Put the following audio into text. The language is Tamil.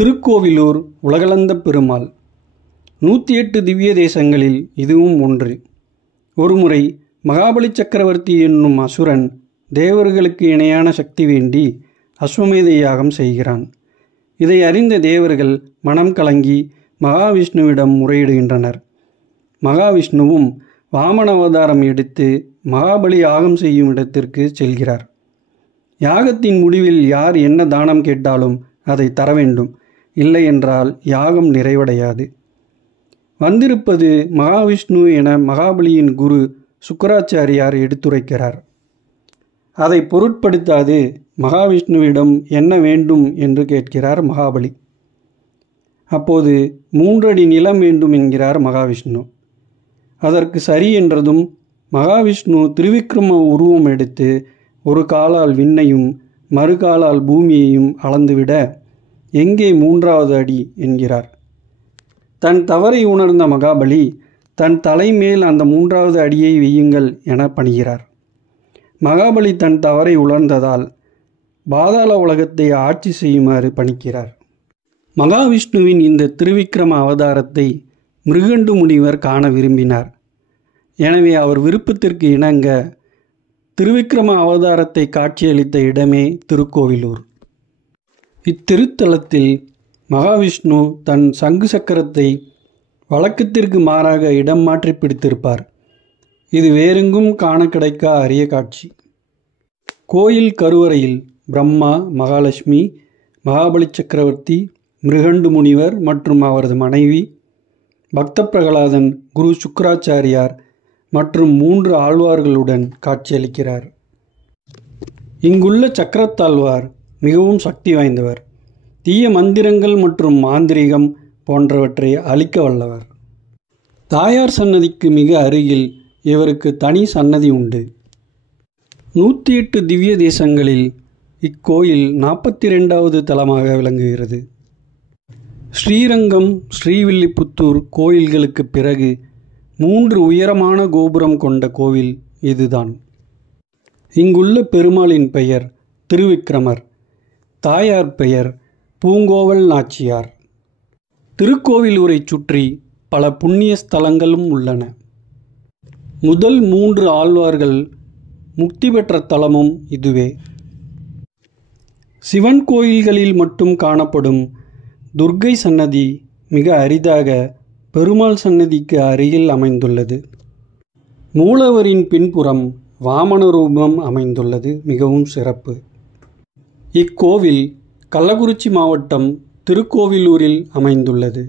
திருக்கோவிலூர் உலகளந்த பெருமாள். 108 திவ்ய தேசங்களில் இதுவும் ஒன்று. ஒருமுறை மகாபலி சக்கரவர்த்தி என்னும் அசுரன் தேவர்களுக்கு இணையான சக்தி வேண்டி அஸ்வமேத யாகம் செய்கிறான். இதை அறிந்த தேவர்கள் மனம் கலங்கி மகாவிஷ்ணுவிடம் முறையிடுகின்றனர். மகாவிஷ்ணுவும் வாமன அவதாரம் எடுத்து மகாபலி யாகம் செய்யும் இடத்திற்கு செல்கிறார். யாகத்தின் முடிவில் யார் என்ன தானம் கேட்டாலும் அதை தர வேண்டும், இல்லை என்றால் யாகம் நிறைவடையாது. வந்திருப்பது மகாவிஷ்ணு என மகாபலியின் குரு சுக்கராச்சாரியார் எடுத்துரைக்கிறார். அதை பொருட்படுத்தாது மகாவிஷ்ணுவிடம் என்ன வேண்டும் என்று கேட்கிறார் மகாபலி. அப்போது 3 அடி நிலம் வேண்டும் என்கிறார் மகாவிஷ்ணு. அதற்கு சரி என்றதும் மகாவிஷ்ணு திருவிக்கிரம உருவம் எடுத்து ஒரு காலால் விண்ணையும் மறு காலால் பூமியையும் அளந்துவிட எங்கே 3வது அடி என்கிறார். தன் தவறை உணர்ந்த மகாபலி தன் தலைமேல் அந்த 3வது அடியை வையுங்கள் என பணிகிறார். மகாபலி தன் தவறை உணர்ந்ததால் பாதாள உலகத்தை ஆட்சி செய்யுமாறு பணிக்கிறார். மகாவிஷ்ணுவின் இந்த திருவிக்கிரம அவதாரத்தை மிருகண்டு முனிவர் காண விரும்பினார். எனவே அவர் விருப்பத்திற்கு இணங்க திருவிக்கிரம அவதாரத்தை காட்சியளித்த இடமே திருக்கோவிலூர். இத்திருத்தலத்தில் மகாவிஷ்ணு தன் சங்கு சக்கரத்தை வழக்கத்திற்கு மாறாக இடம் மாற்றி பிடித்திருப்பார். இது வேறெங்கும் காண கிடைக்கா அரிய காட்சி. கோயில் கருவறையில் பிரம்மா, மகாலட்சுமி, மகாபலி சக்கரவர்த்தி, மிருகண்டு முனிவர் மற்றும் அவரது மனைவி, பக்த பிரகலாதன், குரு சுக்கராச்சாரியார் மற்றும் 3 ஆழ்வார்களுடன் காட்சியளிக்கிறார். இங்குள்ள சக்கரத்தாழ்வார் மிகவும் சக்தி வாய்ந்தவர். தீய மந்திரங்கள் மற்றும் மாந்திரிகம் போன்றவற்றை அழிக்க வல்லவர். தாயார் சன்னதிக்கு மிக அருகில் இவருக்கு தனி சன்னதி உண்டு. 108 திவ்ய தேசங்களில் இக்கோயில் 42வது தலமாக விளங்குகிறது. ஸ்ரீரங்கம், ஸ்ரீவில்லிபுத்தூர் கோயில்களுக்கு பிறகு 3 உயரமான கோபுரம் கொண்ட கோவில் இதுதான். இங்குள்ள பெருமாளின் பெயர் திருவிக்கிரமர். தாயார் பெயர் பூங்கோவல் நாச்சியார். திருக்கோவிலூரை சுற்றி பல புண்ணிய ஸ்தலங்களும் உள்ளன. முதல் 3 ஆழ்வார்கள் முக்தி பெற்ற தலமும் இதுவே. சிவன் கோயில்களில் மட்டும் காணப்படும் துர்க்கை சன்னதி மிக அரிதாக பெருமாள் சன்னதிக்கு அருகில் அமைந்துள்ளது. மூலவரின் பின்புறம் வாமன ரூபம் அமைந்துள்ளது மிகவும் சிறப்பு. இக்கோவில் கள்ளக்குறிச்சி மாவட்டம் திருக்கோவிலூரில் அமைந்துள்ளது.